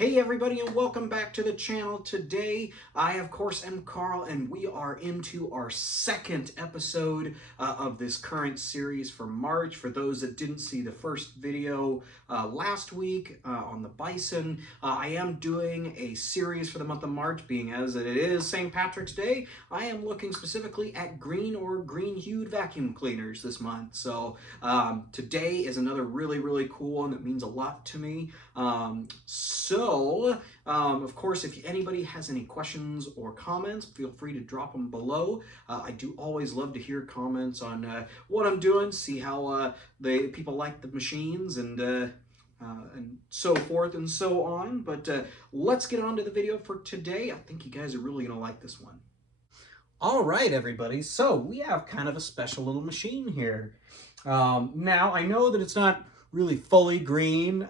Hey everybody, and welcome back to the channel. Today, I of course am Carl, and we are into our second episode of this current series for March. For those that didn't see the first video last week on the bison, I am doing a series for the month of March, being as it is St. Patrick's Day. I am looking specifically at green or green-hued vacuum cleaners this month. So today is another really cool one that means a lot to me. Of course, if anybody has any questions or comments, feel free to drop them below. I do always love to hear comments on what I'm doing, see how the people like the machines and so forth and so on. But let's get on to the video for today. I think you guys are really going to like this one. All right, everybody. So we have kind of a special little machine here. Now, I know that it's not really fully green.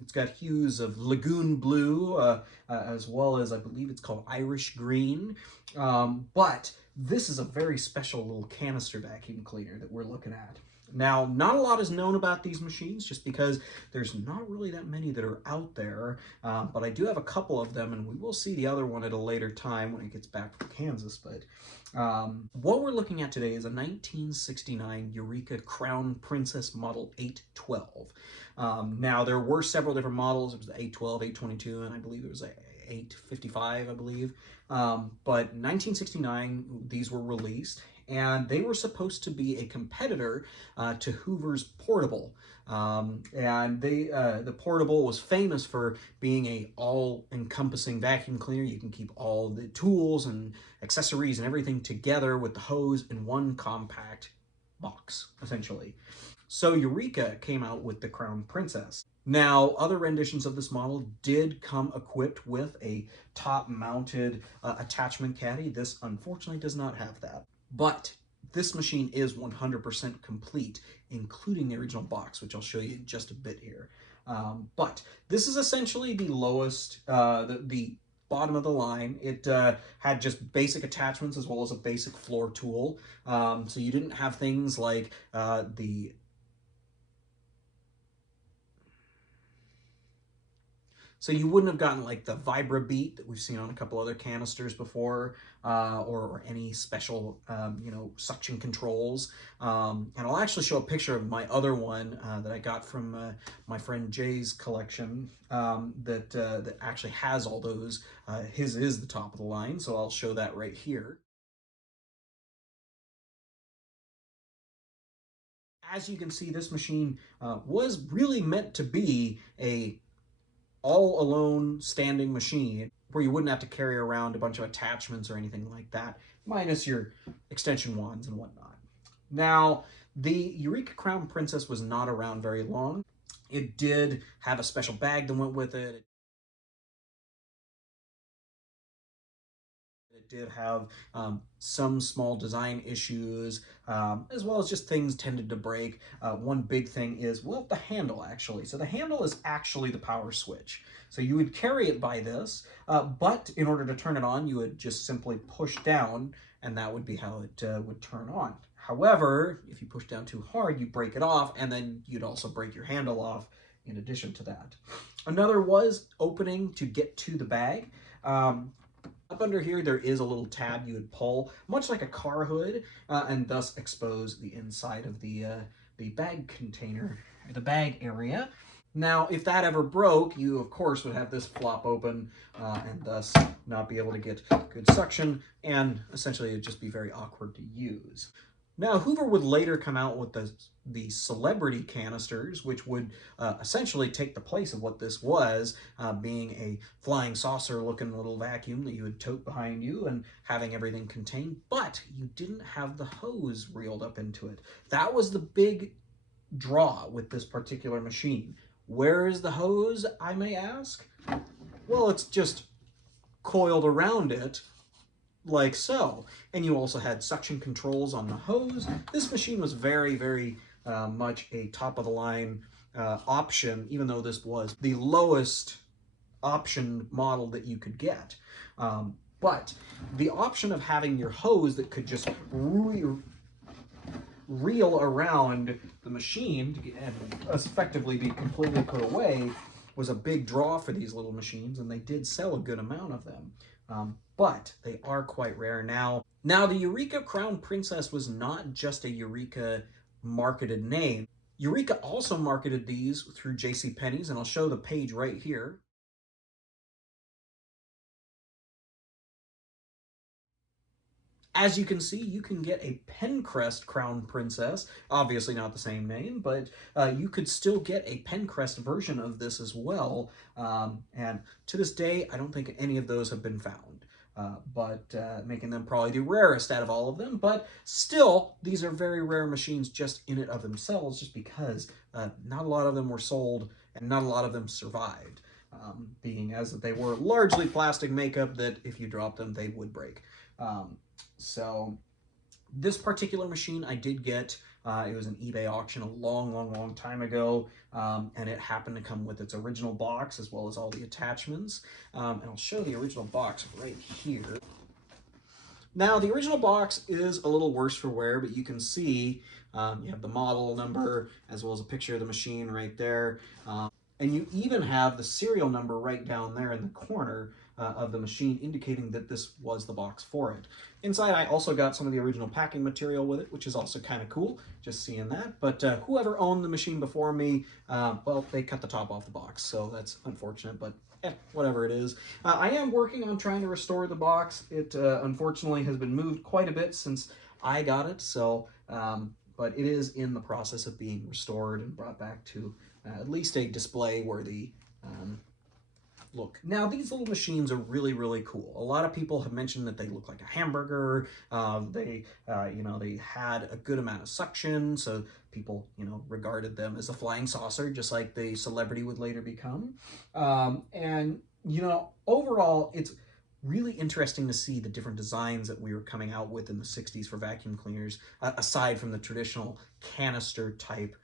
It's got hues of lagoon blue, as well as I believe it's called Irish green. But this is a very special little canister vacuum cleaner that we're looking at. Now, not a lot is known about these machines just because there's not really that many that are out there, but I do have a couple of them, and we will see the other one at a later time when it gets back from Kansas. But what we're looking at today is a 1969 Eureka Crown Princess Model 812. Now, there were several different models. It was the 812, 822, and I believe there was a 855, I believe. But 1969, these were released, and they were supposed to be a competitor to Hoover's Portable. The Portable was famous for being a all-encompassing vacuum cleaner. You can keep all the tools and accessories and everything together with the hose in one compact box, essentially. So Eureka came out with the Crown Princess. Now, other renditions of this model did come equipped with a top-mounted attachment caddy. This, unfortunately, does not have that. But this machine is 100% complete, including the original box, which I'll show you in just a bit here. But this is essentially the lowest, the bottom of the line. It had just basic attachments as well as a basic floor tool. So you didn't have things like So you wouldn't have gotten like the Vibra Beat that we've seen on a couple other canisters before, or any special, suction controls. And I'll actually show a picture of my other one that I got from my friend Jay's collection that actually has all those. His is the top of the line, so I'll show that right here. As you can see, this machine was really meant to be a all-alone standing machine where you wouldn't have to carry around a bunch of attachments or anything like that, minus your extension wands and whatnot. Now, the Eureka Crown Princess was not around very long. It did have a special bag that went with it. It did have some small design issues, as well as just things tended to break. One big thing is, well, the handle, actually. So the handle is actually the power switch. So you would carry it by this, but in order to turn it on, you would just simply push down, and that would be how it would turn on. However, if you push down too hard, you break it off, and then you'd also break your handle off in addition to that. Another was opening to get to the bag. Up under here, there is a little tab you would pull, much like a car hood, and thus expose the inside of the bag container, the bag area. Now, if that ever broke, you, of course, would have this flop open and thus not be able to get good suction, and essentially it would just be very awkward to use. Now, Hoover would later come out with the celebrity canisters, which would essentially take the place of what this was, being a flying saucer-looking little vacuum that you would tote behind you and having everything contained, but you didn't have the hose reeled up into it. That was the big draw with this particular machine. Where is the hose, I may ask? Well, it's just coiled around it, like so. And you also had suction controls on the hose. This machine was very much a top-of-the-line option, even though this was the lowest option model that you could get. But the option of having your hose that could just reel around the machine and effectively be completely put away was a big draw for these little machines, and they did sell a good amount of them. But they are quite rare now. Now, the Eureka Crown Princess was not just a Eureka marketed name. Eureka also marketed these through JCPenney's, and I'll show the page right here. As you can see, you can get a Pencrest Crown Princess, obviously not the same name, but you could still get a Pencrest version of this as well. And to this day, I don't think any of those have been found, but making them probably the rarest out of all of them. But still, these are very rare machines just in and of themselves, just because not a lot of them were sold and not a lot of them survived, being as that they were largely plastic makeup that if you dropped them, they would break. So this particular machine I did get. It was an eBay auction a long time ago, and it happened to come with its original box as well as all the attachments. And I'll show the original box right here. Now, the original box is a little worse for wear, but you can see you have the model number as well as a picture of the machine right there. And you even have the serial number right down there in the corner of the machine, indicating that this was the box for it. Inside, I also got some of the original packing material with it, which is also kind of cool, just seeing that. But whoever owned the machine before me, well, they cut the top off the box, so that's unfortunate, but whatever it is. I am working on trying to restore the box. It unfortunately has been moved quite a bit since I got it, so but it is in the process of being restored and brought back to at least a display-worthy look. Now, these little machines are really cool. A lot of people have mentioned that they look like a hamburger. They had a good amount of suction, so people, regarded them as a flying saucer, just like the celebrity would later become. And overall, it's really interesting to see the different designs that we were coming out with in the 60s for vacuum cleaners, aside from the traditional canister type,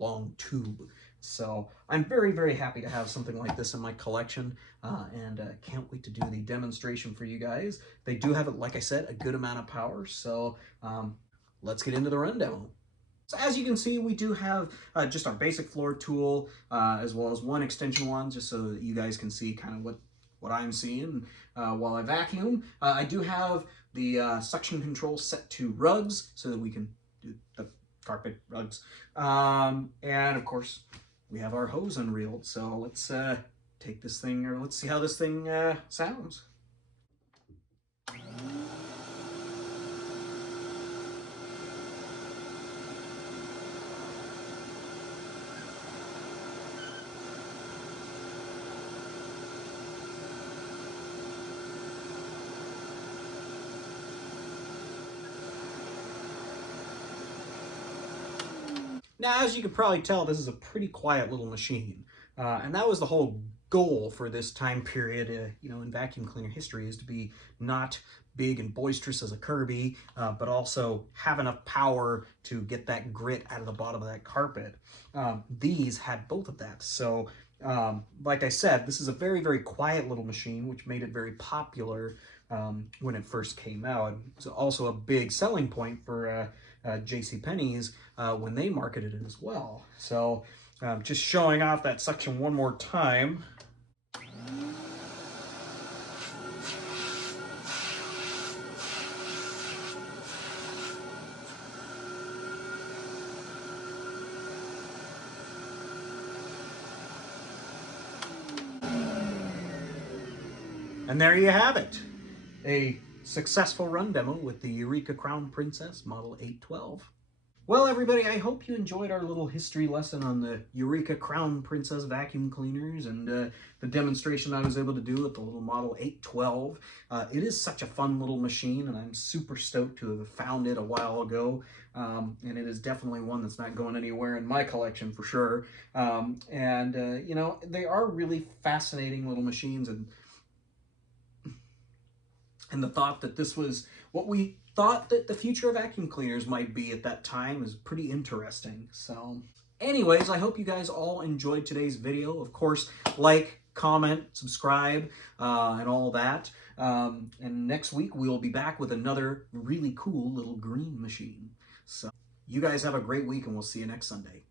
long tube. So I'm very happy to have something like this in my collection, and can't wait to do the demonstration for you guys. They do have, like I said, a good amount of power, so let's get into the run demo. So as you can see, we do have just our basic floor tool, as well as one extension one, just so that you guys can see kind of what I'm seeing while I vacuum. I do have the suction control set to rugs so that we can do the carpet rugs. And of course, we have our hose unreeled. So let's take this thing, or let's see how this thing sounds. Now, as you can probably tell, this is a pretty quiet little machine. And that was the whole goal for this time period, in vacuum cleaner history, is to be not big and boisterous as a Kirby, but also have enough power to get that grit out of the bottom of that carpet. These had both of that. So, like I said, this is a very quiet little machine, which made it very popular when it first came out. It's also a big selling point for JCPenney's when they marketed it as well. So just showing off that suction one more time. And there you have it. A successful run demo with the Eureka Crown Princess Model 812. Well, everybody, I hope you enjoyed our little history lesson on the Eureka Crown Princess vacuum cleaners and the demonstration I was able to do with the little Model 812. It is such a fun little machine, and I'm super stoked to have found it a while ago. And it is definitely one that's not going anywhere in my collection for sure. They are really fascinating little machines, and the thought that this was what we thought that the future of vacuum cleaners might be at that time is pretty interesting. So anyways, I hope you guys all enjoyed today's video. Of course, like, comment, subscribe, and all that. And next week, we'll be back with another really cool little green machine. So you guys have a great week, and we'll see you next Sunday.